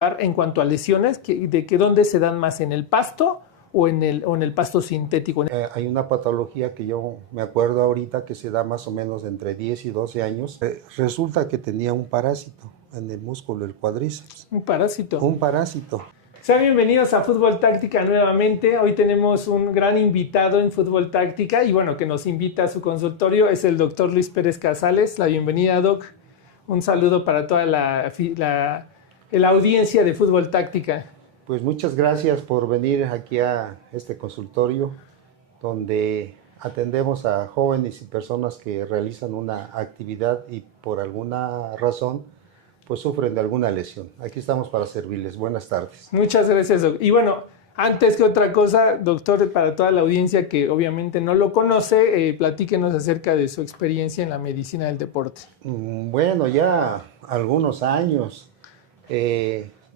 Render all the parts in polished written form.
en cuanto a lesiones, de que dónde se dan más, en el pasto o en el pasto sintético. Hay una patología que yo me acuerdo ahorita que se da más o menos entre 10 y 12 años. Resulta que tenía un parásito en el músculo del cuádriceps. Un parásito. Un parásito. Sean bienvenidos a Fútbol Táctica nuevamente. Hoy tenemos un gran invitado en Fútbol Táctica y bueno, que nos invita a su consultorio es el doctor Luis Pérez Casales. La bienvenida, Doc. Un saludo para toda la audiencia de Fútbol Táctica. Pues muchas gracias por venir aquí a este consultorio donde atendemos a jóvenes y personas que realizan una actividad y por alguna razón pues sufren de alguna lesión. Aquí estamos para servirles. Buenas tardes. Muchas gracias, Doc. Y bueno, antes que otra cosa, doctor, para toda la audiencia que obviamente no lo conoce, platíquenos acerca de su experiencia en la medicina del deporte. Bueno, ya algunos años.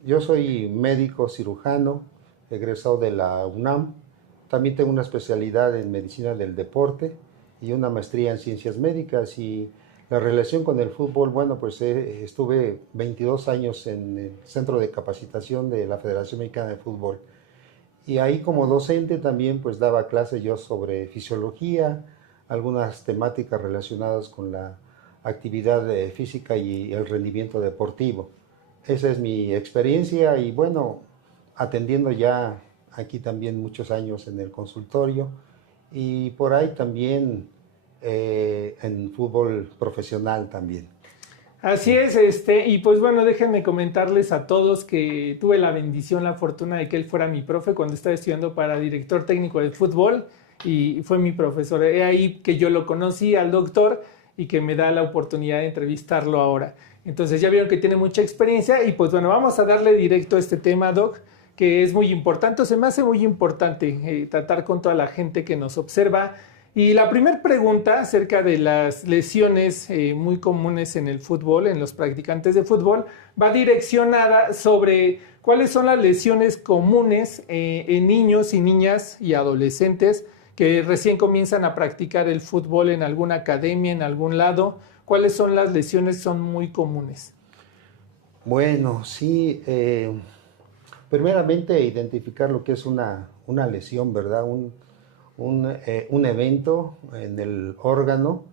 Yo soy médico cirujano, egresado de la UNAM. También tengo una especialidad en medicina del deporte y una maestría en ciencias médicas. Y la relación con el fútbol, bueno, pues estuve 22 años en el centro de capacitación de la Federación Mexicana de Fútbol. Y ahí como docente también pues daba clases yo sobre fisiología, algunas temáticas relacionadas con la actividad física y el rendimiento deportivo. Esa es mi experiencia y bueno, atendiendo ya aquí también muchos años en el consultorio y por ahí también en fútbol profesional también. Así es, y pues bueno, déjenme comentarles a todos que tuve la bendición, la fortuna de que él fuera mi profe cuando estaba estudiando para director técnico de fútbol y fue mi profesor. Es ahí que yo lo conocí al doctor y que me da la oportunidad de entrevistarlo ahora. Entonces ya vieron que tiene mucha experiencia y pues bueno, vamos a darle directo a este tema, Doc, que es muy importante, se me hace muy importante tratar con toda la gente que nos observa. Y la primera pregunta acerca de las lesiones muy comunes en el fútbol, en los practicantes de fútbol, va direccionada sobre cuáles son las lesiones comunes en niños y niñas y adolescentes que recién comienzan a practicar el fútbol en alguna academia, en algún lado. ¿Cuáles son las lesiones que son muy comunes? Bueno, sí, primeramente identificar lo que es una lesión, ¿verdad? Un evento en el órgano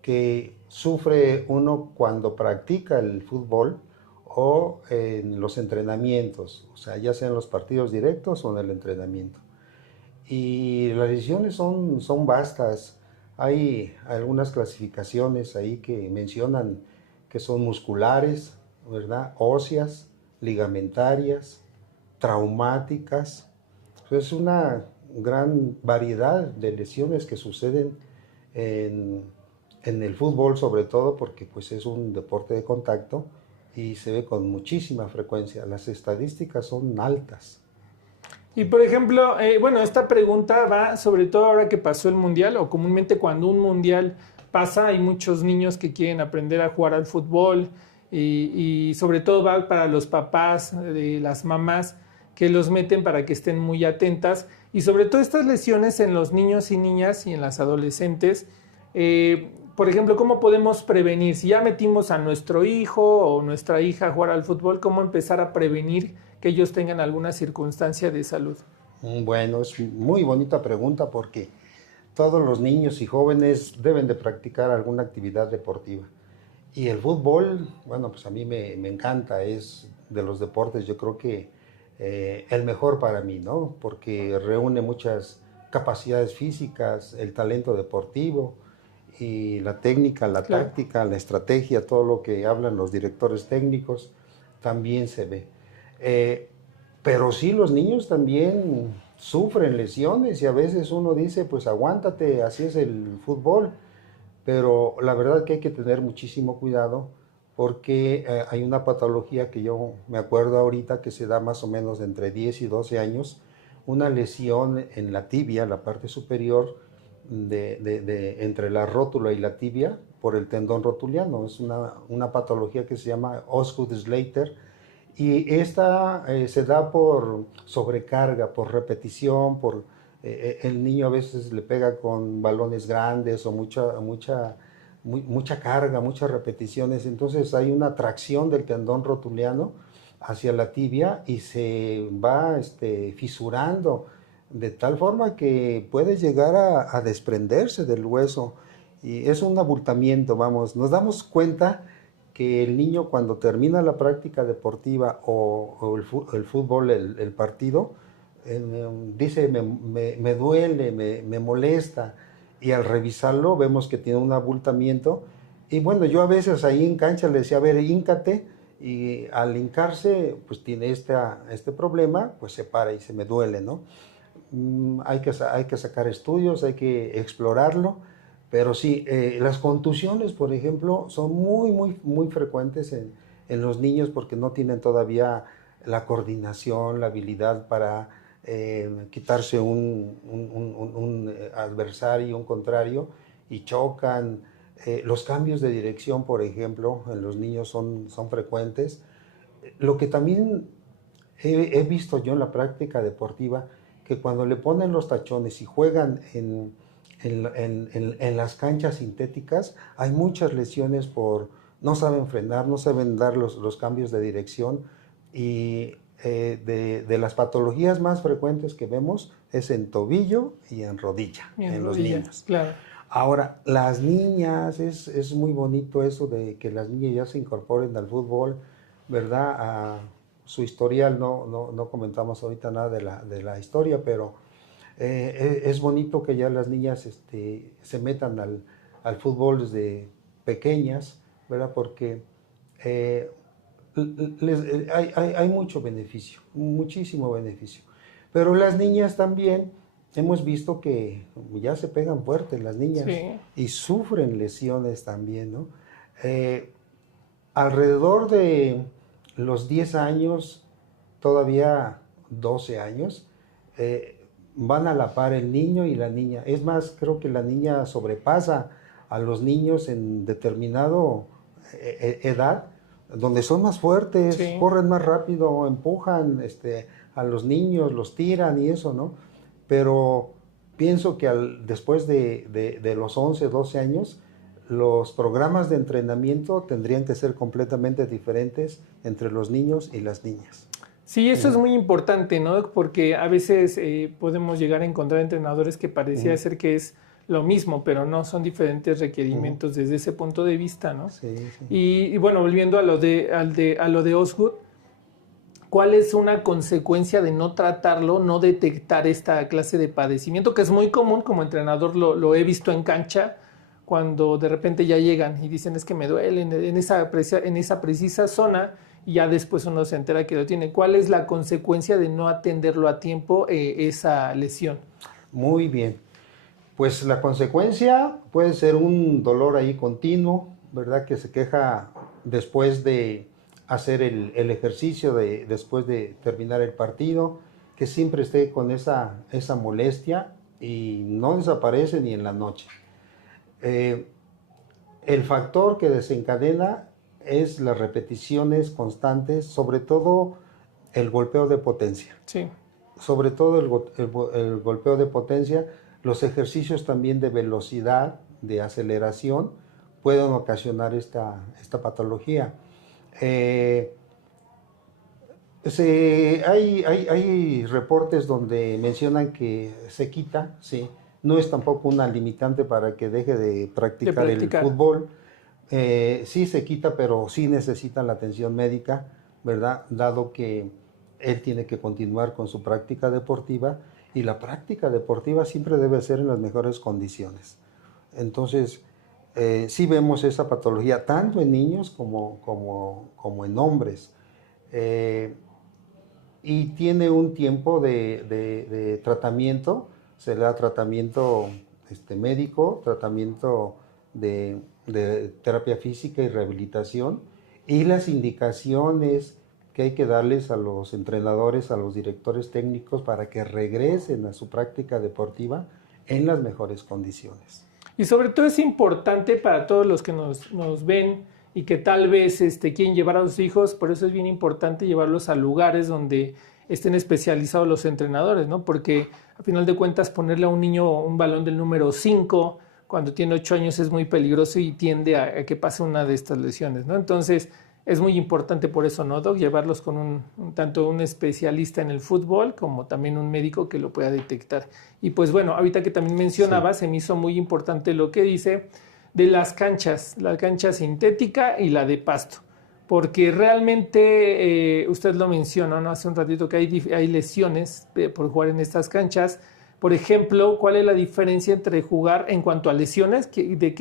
que sufre uno cuando practica el fútbol o en los entrenamientos, o sea, ya sea en los partidos directos o en el entrenamiento. Y las lesiones son vastas. Hay algunas clasificaciones ahí que mencionan que son musculares, ¿verdad? Óseas, ligamentarias, traumáticas. Es una gran variedad de lesiones que suceden en, en el fútbol, sobre todo porque pues, es un deporte de contacto y se ve con muchísima frecuencia. Las estadísticas son altas. Y por ejemplo, bueno, esta pregunta va sobre todo ahora que pasó el mundial, o comúnmente cuando un mundial pasa, hay muchos niños que quieren aprender a jugar al fútbol y sobre todo va para los papás, las mamás que los meten para que estén muy atentas y sobre todo estas lesiones en los niños y niñas y en las adolescentes. Por ejemplo, ¿cómo podemos prevenir? Si ya metimos a nuestro hijo o nuestra hija a jugar al fútbol, ¿cómo empezar a prevenir que ellos tengan alguna circunstancia de salud? Bueno, es muy bonita pregunta porque todos los niños y jóvenes deben de practicar alguna actividad deportiva. Y el fútbol, bueno, pues a mí me encanta, es de los deportes, yo creo que el mejor para mí, ¿no? Porque reúne muchas capacidades físicas, el talento deportivo y la técnica, la Claro. táctica, la estrategia, todo lo que hablan los directores técnicos, también se ve. Pero sí, los niños también sufren lesiones y a veces uno dice, pues aguántate, así es el fútbol. Pero la verdad que hay que tener muchísimo cuidado porque hay una patología que yo me acuerdo ahorita que se da más o menos entre 10 y 12 años, una lesión en la tibia, la parte superior entre la rótula y la tibia por el tendón rotuliano. Es una patología que se llama Osgood-Schlatter y esta se da por sobrecarga, por repetición, el niño a veces le pega con balones grandes o mucha carga, muchas repeticiones, entonces hay una tracción del tendón rotuliano hacia la tibia y se va fisurando de tal forma que puede llegar a desprenderse del hueso y es un abultamiento, vamos, nos damos cuenta que el niño cuando termina la práctica deportiva o el fútbol, el partido, dice me duele, me molesta y al revisarlo vemos que tiene un abultamiento y bueno, yo a veces ahí en cancha le decía, a ver, híncate y al hincarse pues tiene este problema, pues se para y se me duele, ¿no? Hay que sacar estudios, hay que explorarlo, pero sí, las contusiones, por ejemplo, son muy frecuentes en los niños porque no tienen todavía la coordinación, la habilidad para quitarse un adversario, un contrario, y chocan. Los cambios de dirección, por ejemplo, en los niños son frecuentes. Lo que también he visto yo en la práctica deportiva, que cuando le ponen los tachones y juegan en las canchas sintéticas, hay muchas lesiones por no saben frenar, no saben dar los cambios de dirección y de las patologías más frecuentes que vemos es en tobillo y en rodilla, en los niños. Claro. Ahora, las niñas, es muy bonito eso de que las niñas ya se incorporen al fútbol, ¿verdad? A su historial, no comentamos ahorita nada de la historia, pero es bonito que ya las niñas se metan al fútbol desde pequeñas, ¿verdad? Porque hay mucho beneficio, muchísimo beneficio. Pero las niñas también, hemos visto que ya se pegan fuerte las niñas y sufren lesiones también, ¿no? Alrededor de los 10 años, todavía 12 años, van a la par el niño y la niña. Es más, creo que la niña sobrepasa a los niños en determinado edad, donde son más fuertes, corren más rápido, empujan a los niños, los tiran y eso, ¿no? Pero pienso que después de los 11, 12 años, los programas de entrenamiento tendrían que ser completamente diferentes entre los niños y las niñas. Sí, eso es muy importante, ¿no? Porque a veces podemos llegar a encontrar entrenadores que parecía ser que es lo mismo, pero no, son diferentes requerimientos desde ese punto de vista, ¿no? Sí, sí. Y bueno, volviendo a lo de Osgood, ¿cuál es una consecuencia de no tratarlo, no detectar esta clase de padecimiento? Que es muy común, como entrenador lo he visto en cancha, cuando de repente ya llegan y dicen es que me duele en esa precisa zona y ya después uno se entera que lo tiene. ¿Cuál es la consecuencia de no atenderlo a tiempo esa lesión? Muy bien. Pues la consecuencia puede ser un dolor ahí continuo, ¿verdad? Que se queja después de hacer el ejercicio, después de terminar el partido, que siempre esté con esa molestia y no desaparece ni en la noche. El factor que desencadena es las repeticiones constantes, sobre todo el golpeo de potencia. Sí. Sobre todo el golpeo de potencia, los ejercicios también de velocidad, de aceleración, pueden ocasionar esta patología. Hay reportes donde mencionan que se quita, sí. No es tampoco una limitante para que deje de practicar el fútbol. Sí se quita, pero sí necesita la atención médica, ¿verdad? Dado que él tiene que continuar con su práctica deportiva y la práctica deportiva siempre debe ser en las mejores condiciones. Entonces, sí vemos esa patología tanto en niños como en hombres. Y tiene un tiempo de tratamiento, se le da tratamiento médico, tratamiento de terapia física y rehabilitación, y las indicaciones que hay que darles a los entrenadores, a los directores técnicos para que regresen a su práctica deportiva en las mejores condiciones. Y sobre todo es importante para todos los que nos ven y que tal vez quieren llevar a sus hijos, por eso es bien importante llevarlos a lugares donde estén especializados los entrenadores, ¿no? Porque a final de cuentas ponerle a un niño un balón del número 5 cuando tiene 8 años es muy peligroso y tiende a que pase una de estas lesiones, ¿no? Entonces, es muy importante por eso, ¿no, Doc? Llevarlos con tanto un especialista en el fútbol como también un médico que lo pueda detectar. Y pues bueno, ahorita que también mencionaba, se me hizo muy importante lo que dice de las canchas, la cancha sintética y la de pasto. Porque realmente, usted lo mencionó, ¿no? Hace un ratito que hay lesiones por jugar en estas canchas. Por ejemplo, ¿cuál es la diferencia entre jugar en cuanto a lesiones?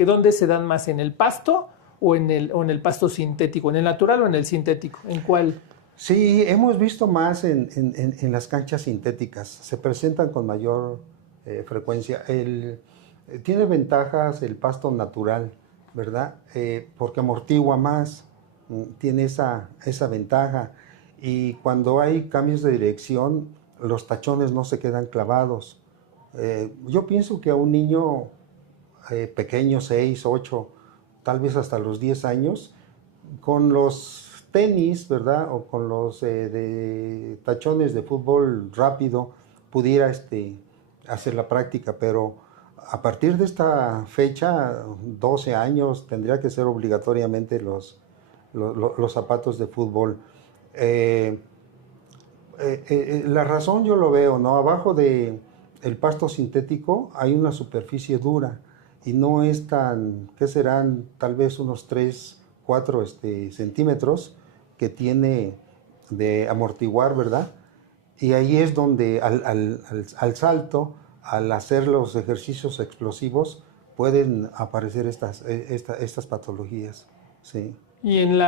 ¿Dónde se dan más? ¿En el pasto o en el pasto sintético? ¿En el natural o en el sintético? ¿En cuál? Sí, hemos visto más en las canchas sintéticas. Se presentan con mayor frecuencia. Tiene ventajas el pasto natural, ¿verdad? Porque amortigua más, tiene esa ventaja. Y cuando hay cambios de dirección, los tachones no se quedan clavados. Yo pienso que a un niño pequeño, 6, 8, tal vez hasta los 10 años, con los tenis, ¿verdad? O con los de tachones de fútbol rápido, pudiera hacer la práctica, pero a partir de esta fecha, 12 años, tendría que ser obligatoriamente los zapatos de fútbol. La razón yo lo veo, ¿no? Abajo de el pasto sintético hay una superficie dura y no es tan, ¿qué serán? Tal vez unos 3, 4 centímetros que tiene de amortiguar, ¿verdad? Y ahí es donde al salto, al hacer los ejercicios explosivos, pueden aparecer estas patologías, ¿sí? Y en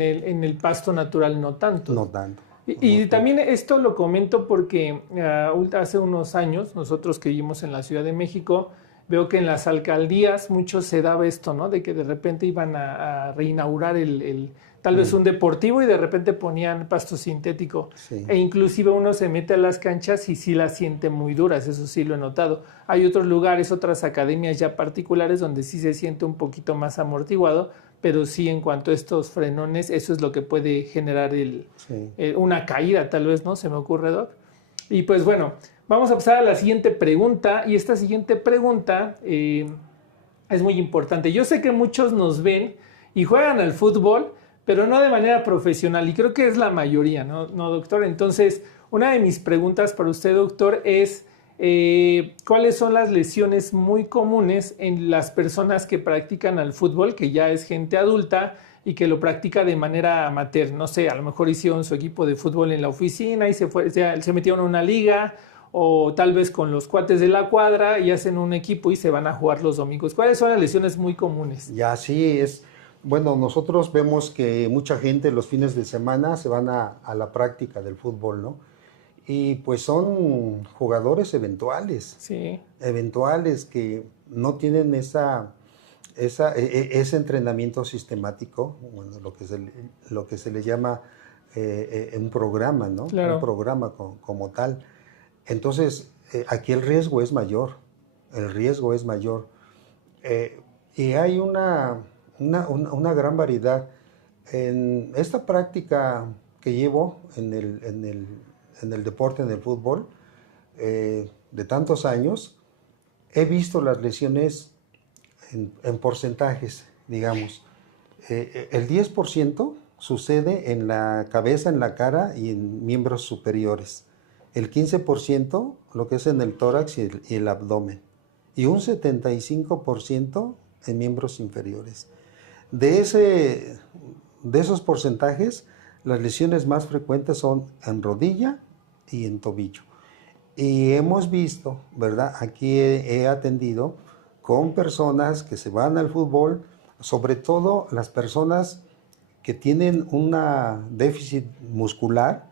el pasto natural no tanto. No tanto. Y también esto lo comento porque hace unos años, nosotros que vivimos en la Ciudad de México, veo que en las alcaldías mucho se daba esto, ¿no? De que de repente iban a reinaugurar tal vez un deportivo y de repente ponían pasto sintético. Sí. E inclusive uno se mete a las canchas y sí las siente muy duras, eso sí lo he notado. Hay otros lugares, otras academias ya particulares donde sí se siente un poquito más amortiguado, pero sí en cuanto a estos frenones, eso es lo que puede generar una caída tal vez, ¿no? Se me ocurre, Doc. Y pues bueno, vamos a pasar a la siguiente pregunta, y esta siguiente pregunta es muy importante. Yo sé que muchos nos ven y juegan al fútbol, pero no de manera profesional, y creo que es la mayoría, ¿no, doctor? Entonces, una de mis preguntas para usted, doctor, es ¿cuáles son las lesiones muy comunes en las personas que practican al fútbol, que ya es gente adulta y que lo practica de manera amateur? No sé, a lo mejor hicieron su equipo de fútbol en la oficina y se metieron a una liga, o tal vez con los cuates de la cuadra y hacen un equipo y se van a jugar los domingos. ¿Cuáles son las lesiones muy comunes? Ya sí es. Bueno, nosotros vemos que mucha gente los fines de semana se van a la práctica del fútbol, ¿no? Y pues son jugadores eventuales, Sí. eventuales que no tienen ese entrenamiento sistemático, bueno, lo que se le llama un programa, ¿no? Claro. Un programa como tal. Entonces, aquí el riesgo es mayor, y hay una gran variedad. En esta práctica que llevo en el deporte, en el fútbol, de tantos años, he visto las lesiones en porcentajes, digamos. El 10% sucede en la cabeza, en la cara y en miembros superiores. El 15% lo que es en el tórax y el abdomen. Y un 75% en miembros inferiores. De esos porcentajes, las lesiones más frecuentes son en rodilla y en tobillo. Y hemos visto, ¿verdad? Aquí he atendido con personas que se van al fútbol, sobre todo las personas que tienen un déficit muscular,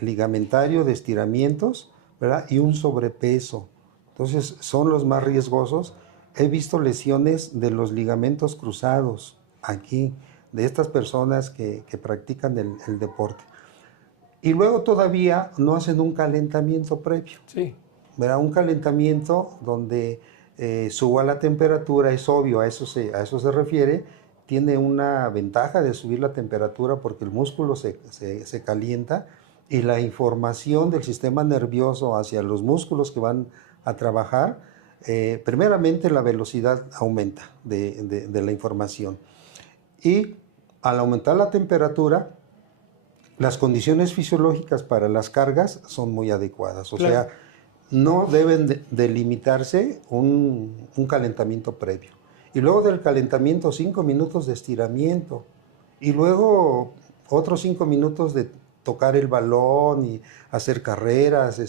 ligamentario, de estiramientos, ¿verdad? Y un sobrepeso. Entonces son los más riesgosos. He visto lesiones de los ligamentos cruzados aquí, de estas personas que practican el deporte. Y luego todavía no hacen un calentamiento previo. Sí. ¿Verdad? Un calentamiento donde suba la temperatura, es obvio, a eso se refiere. Tiene una ventaja de subir la temperatura porque el músculo se calienta y la información del sistema nervioso hacia los músculos que van a trabajar primeramente la velocidad aumenta de la información. Y al aumentar la temperatura, las condiciones fisiológicas para las cargas son muy adecuadas. O sea, no deben de limitarse un calentamiento previo. Y luego del calentamiento, 5 minutos de estiramiento. Y luego otros 5 minutos de tocar el balón y hacer carreras.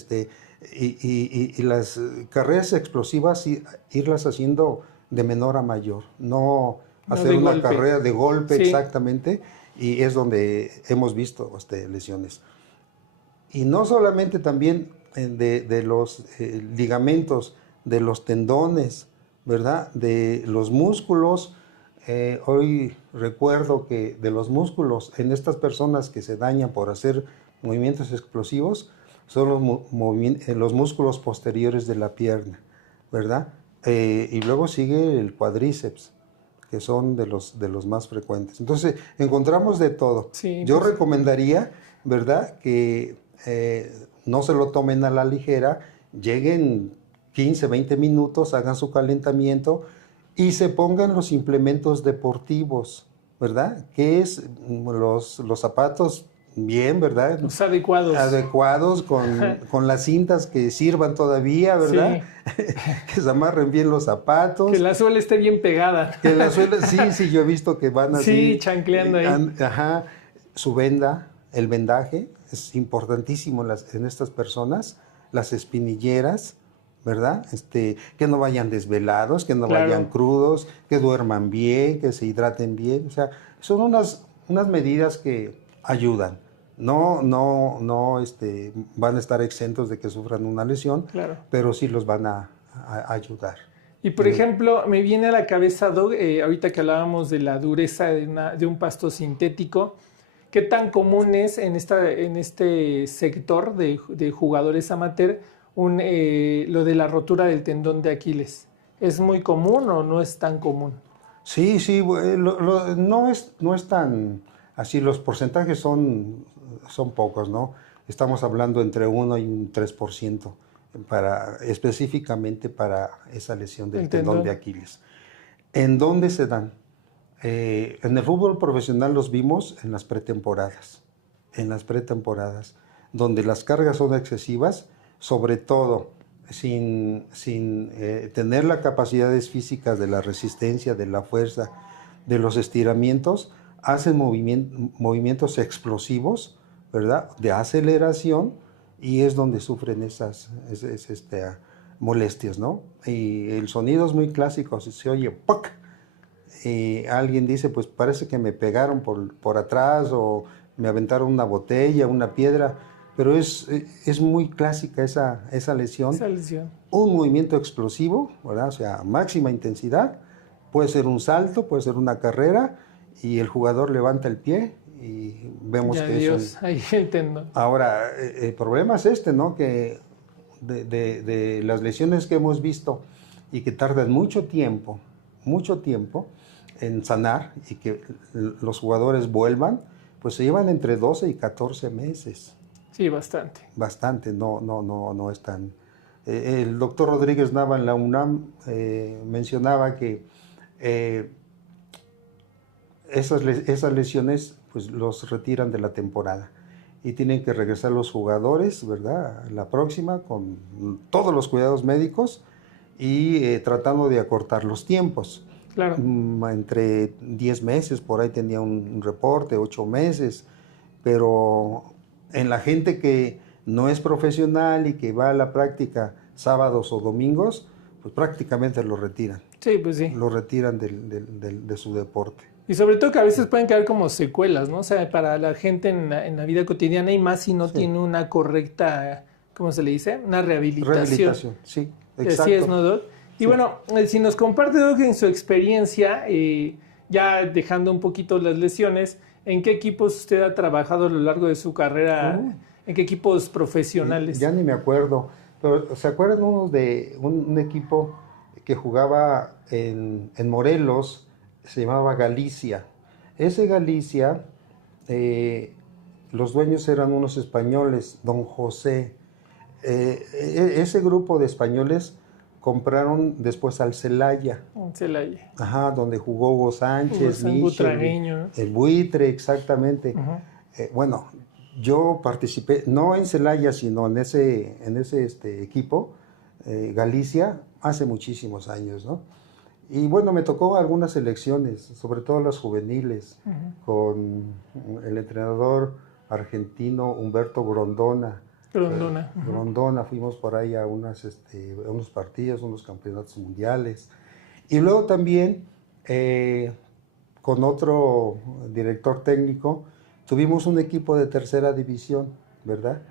Y las carreras explosivas, irlas haciendo de menor a mayor. No hacer una carrera de golpe, sí, exactamente. Y es donde hemos visto lesiones. Y no solamente también de los ligamentos, de los tendones, ¿verdad? De los músculos. Hoy recuerdo que de los músculos, en estas personas que se dañan por hacer movimientos explosivos, son los músculos posteriores de la pierna, ¿verdad? Y luego sigue el cuádriceps, que son de los más frecuentes. Entonces, encontramos de todo. Sí, yo recomendaría, ¿verdad?, que no se lo tomen a la ligera, lleguen 15, 20 minutos, hagan su calentamiento y se pongan los implementos deportivos, ¿verdad? Que es los zapatos bien, ¿verdad? Los adecuados. Adecuados, con las cintas que sirvan todavía, ¿verdad? Sí. Que se amarren bien los zapatos. Que la suela esté bien pegada. Que la suela, sí, yo he visto que van así. Sí, chancleando ahí. Ajá, su venda, el vendaje, es importantísimo en estas personas, las espinilleras, ¿verdad? Que no vayan desvelados, que no vayan crudos, que duerman bien, que se hidraten bien. O sea, son unas medidas que ayudan. No van a estar exentos de que sufran una lesión, pero sí los van a ayudar. Y por ejemplo, me viene a la cabeza, Doc, ahorita que hablábamos de la dureza de un pasto sintético, ¿qué tan común es en este sector de jugadores amateur lo de la rotura del tendón de Aquiles? ¿Es muy común o no es tan común? Sí, no es tan así, los porcentajes son pocos, ¿no? Estamos hablando entre 1 y un 3% específicamente para esa lesión del tendón de Aquiles. ¿En dónde se dan? En el fútbol profesional los vimos en las pretemporadas, donde las cargas son excesivas, sobre todo sin tener las capacidades físicas de la resistencia, de la fuerza, de los estiramientos, hacen movimientos explosivos, ¿verdad?, de aceleración, y es donde sufren esas molestias, ¿no? Y el sonido es muy clásico, se oye ¡puc! Y alguien dice, pues parece que me pegaron por atrás o me aventaron una botella, una piedra, pero es muy clásica esa lesión. Esa lesión. Un movimiento explosivo, ¿verdad? O sea, máxima intensidad, puede ser un salto, puede ser una carrera, y el jugador levanta el pie y vemos ya que Dios, ahí entiendo. Ahora, el problema es ¿no? Que de las lesiones que hemos visto y que tardan mucho tiempo en sanar y que los jugadores vuelvan, pues se llevan entre 12 y 14 meses. Sí, bastante. Bastante, no es tan... el doctor Rodríguez Nava en la UNAM mencionaba que esas lesiones pues los retiran de la temporada y tienen que regresar los jugadores, ¿verdad?, la próxima con todos los cuidados médicos y tratando de acortar los tiempos. Claro. Entre 10 meses, por ahí tenía un reporte, 8 meses, pero en la gente que no es profesional y que va a la práctica sábados o domingos, pues prácticamente lo retiran. Sí, pues sí. Lo retiran de su deporte. Y sobre todo que a veces pueden quedar como secuelas, ¿no? O sea, para la gente en la vida cotidiana y más si no tiene una correcta, ¿cómo se le dice? Una rehabilitación. Rehabilitación, sí, exacto. Así es, ¿no, Doc? Y bueno, si nos comparte, Doc, en su experiencia, ya dejando un poquito las lesiones, ¿en qué equipos usted ha trabajado a lo largo de su carrera? ¿En qué equipos profesionales? Ya ni me acuerdo, pero ¿se acuerdan unos de un equipo que jugaba en Morelos? Se llamaba Galicia. Ese Galicia, los dueños eran unos españoles, don José. Ese grupo de españoles compraron después al Celaya. Celaya. Ajá, donde jugó Hugo Sánchez, Butragueño, ¿no? el Buitre, exactamente. Bueno, yo participé, no en Celaya, sino en ese equipo, Galicia, hace muchísimos años, ¿no? Y bueno, me tocó algunas selecciones, sobre todo las juveniles, con el entrenador argentino Humberto Grondona. Grondona, fuimos por ahí a unos partidos, unos campeonatos mundiales. Y luego también, con otro director técnico, tuvimos un equipo de tercera división, ¿verdad?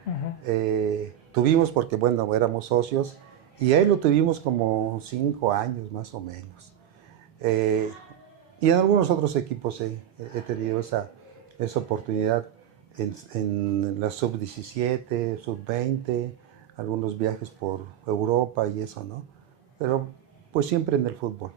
Tuvimos porque, bueno, éramos socios, y ahí lo tuvimos como 5 años más o menos. Y en algunos otros equipos he tenido esa oportunidad en la sub-17, sub-20, algunos viajes por Europa y eso, ¿no? Pero pues siempre en el fútbol.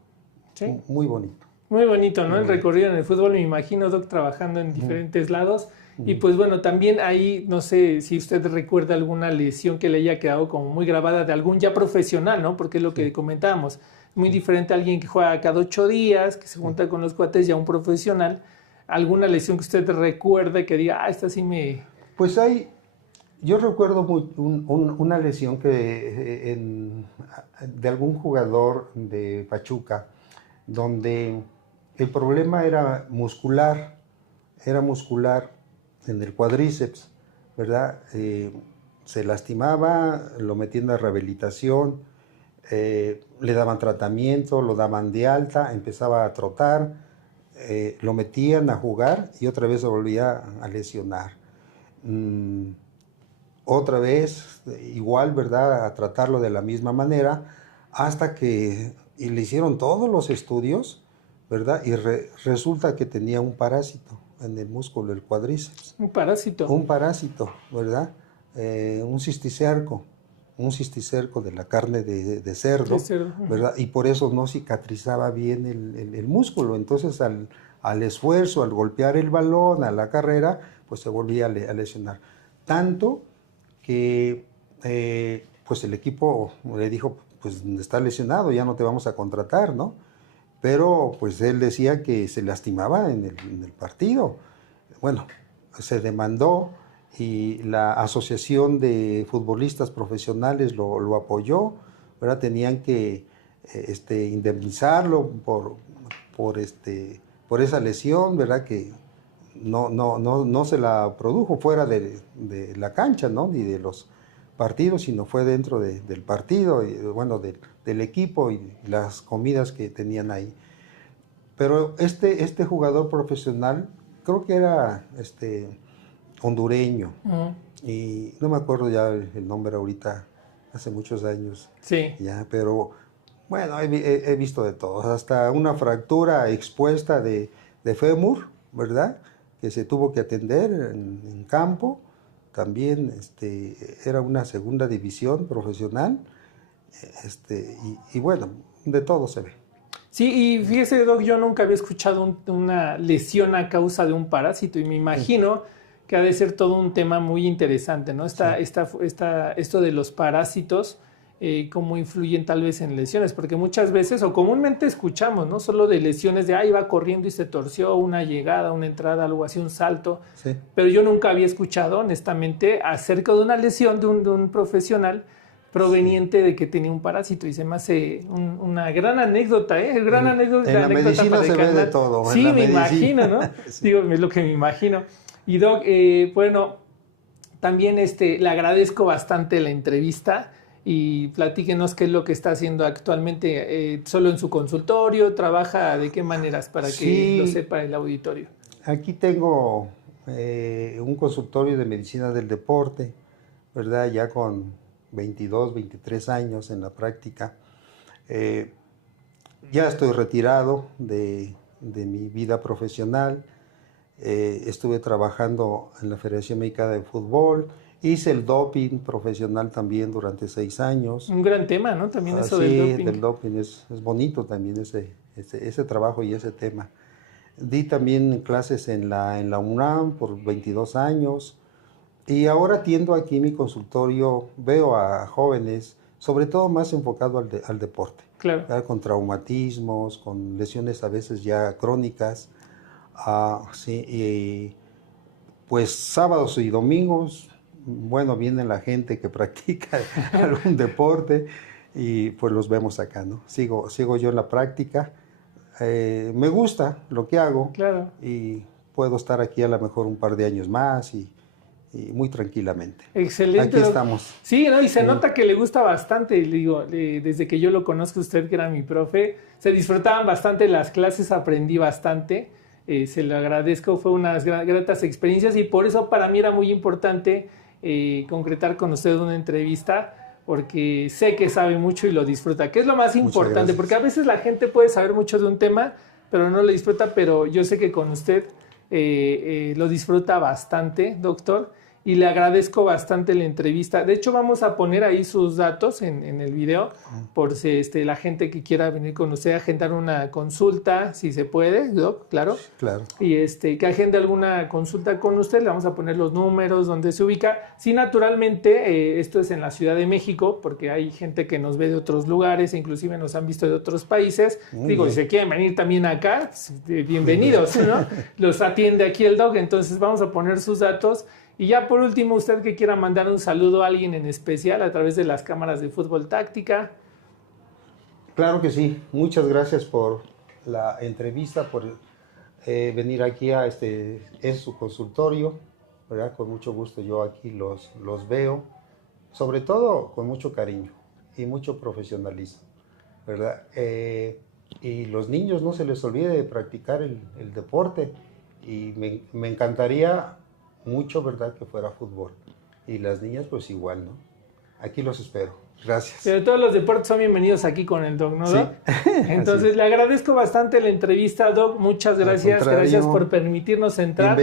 Sí. Muy bonito. Muy bonito, ¿no? El recorrido en el fútbol, me imagino, Doc, trabajando en diferentes lados. Y pues bueno, también ahí, no sé si usted recuerda alguna lesión que le haya quedado como muy grabada de algún ya profesional, ¿no? Porque es lo que comentábamos. Muy diferente a alguien que juega cada 8 días, que se junta con los cuates, ya un profesional. ¿Alguna lesión que usted recuerde que diga, esta sí me...? Pues yo recuerdo una lesión que de algún jugador de Pachuca, donde el problema era muscular en el cuádriceps, ¿verdad? Se lastimaba, lo metían a rehabilitación, le daban tratamiento, lo daban de alta, empezaba a trotar, lo metían a jugar y otra vez se volvía a lesionar. Otra vez, igual, ¿verdad? A tratarlo de la misma manera, hasta que le hicieron todos los estudios, ¿verdad? Y resulta que tenía un parásito en el músculo del cuádriceps. ¿Un parásito? Un parásito, ¿verdad? Un cisticerco de la carne de cerdo, ¿verdad? Y por eso no cicatrizaba bien el músculo. Entonces, al esfuerzo, al golpear el balón, a la carrera, pues se volvía a lesionar. Tanto que pues el equipo le dijo, pues está lesionado, ya no te vamos a contratar, ¿no? Pero pues él decía que se lastimaba en el partido. Bueno, se demandó y la Asociación de Futbolistas Profesionales lo apoyó, ¿verdad? Tenían que indemnizarlo por esa lesión, ¿verdad? Que no se la produjo fuera de la cancha, ¿no? Ni de los partidos, sino fue dentro del partido, y, bueno, del equipo y las comidas que tenían ahí. Pero este jugador profesional, creo que era hondureño, y no me acuerdo ya el nombre ahorita, hace muchos años. Sí. Ya, pero bueno, he visto de todo, hasta una fractura expuesta de fémur, ¿verdad? Que se tuvo que atender en campo. También era una segunda división profesional, y bueno, de todo se ve. Sí, y fíjese, Doc, yo nunca había escuchado una lesión a causa de un parásito, y me imagino que ha de ser todo un tema muy interesante, ¿no? Esto de los parásitos, cómo influyen tal vez en lesiones, porque muchas veces, o comúnmente escuchamos, ¿no? Solo de lesiones de, iba corriendo y se torció, una llegada, una entrada, algo así, un salto. Sí. Pero yo nunca había escuchado, honestamente, acerca de una lesión de un profesional proveniente de que tenía un parásito, y se me hace una gran anécdota, ¿eh? Gran anécdota. En la medicina se ve de todo. Sí, me imagino, ¿no? Sí. Digo, es lo que me imagino. Y Doc, bueno, también le agradezco bastante la entrevista, y platíquenos qué es lo que está haciendo actualmente, solo en su consultorio, trabaja de qué maneras para que lo sepa el auditorio. Aquí tengo un consultorio de medicina del deporte, ¿verdad? Ya con 22, 23 años en la práctica. Ya estoy retirado de mi vida profesional. Estuve trabajando en la Federación Mexicana de Fútbol. Hice el doping profesional también durante 6 años. Un gran tema, ¿no? También eso del doping. Sí, del doping es bonito también ese trabajo y ese tema. Di también clases en la UNAM por 22 años. Y ahora atiendo aquí mi consultorio, veo a jóvenes, sobre todo más enfocado al deporte, Claro. ¿verdad? Con traumatismos, con lesiones a veces ya crónicas, sí, y pues sábados y domingos, bueno, viene la gente que practica algún deporte y pues los vemos acá, ¿no? Sigo yo en la práctica. Me gusta lo que hago Claro. y puedo estar aquí a lo mejor un par de años más y muy tranquilamente. Excelente. Aquí estamos. Sí, ¿no? Y se Sí. nota que le gusta bastante, le digo, desde que yo lo conozco, usted que era mi profe, se disfrutaban bastante las clases, aprendí bastante, se lo agradezco, fue unas gratas experiencias y por eso para mí era muy importante concretar con usted una entrevista, porque sé que sabe mucho y lo disfruta, que es lo más importante, porque a veces la gente puede saber mucho de un tema, pero no lo disfruta, pero yo sé que con usted lo disfruta bastante, doctor, y le agradezco bastante la entrevista. De hecho, vamos a poner ahí sus datos en el video, por si la gente que quiera venir con usted a agendar una consulta, si se puede, doc, claro. Claro. Y que agende alguna consulta con usted, le vamos a poner los números, donde se ubica. Sí, naturalmente, esto es en la Ciudad de México, porque hay gente que nos ve de otros lugares, e inclusive nos han visto de otros países. Digo, si se quieren venir también acá, bienvenidos, ¿no? Los atiende aquí el doc, entonces vamos a poner sus datos. Y ya por último, usted que quiera mandar un saludo a alguien en especial a través de las cámaras de Fútbol Táctica. Claro que sí. Muchas gracias por la entrevista, por venir aquí a es su consultorio, ¿verdad? Con mucho gusto yo aquí los veo, sobre todo con mucho cariño y mucho profesionalismo, ¿verdad? Y los niños no se les olvide de practicar el deporte y me encantaría mucho, ¿verdad?, que fuera fútbol. Y las niñas, pues igual, ¿no? Aquí los espero. Gracias. Pero todos los deportes son bienvenidos aquí con el Doc, ¿no, Doc? Sí. Entonces, le agradezco bastante la entrevista, Doc. Muchas gracias. Gracias por permitirnos entrar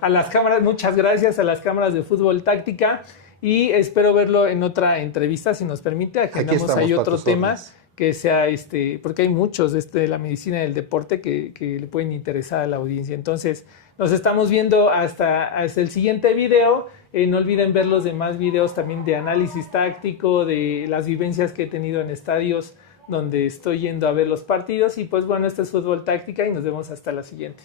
a las cámaras. Muchas gracias a las cámaras de Fútbol Táctica. Y espero verlo en otra entrevista, si nos permite. Agendamos ahí otro tema que sea porque hay muchos de la medicina del deporte que le pueden interesar a la audiencia. Entonces, nos estamos viendo hasta el siguiente video. No olviden ver los demás videos también de análisis táctico, de las vivencias que he tenido en estadios donde estoy yendo a ver los partidos. Y pues bueno, este es Fútbol Táctica y nos vemos hasta la siguiente.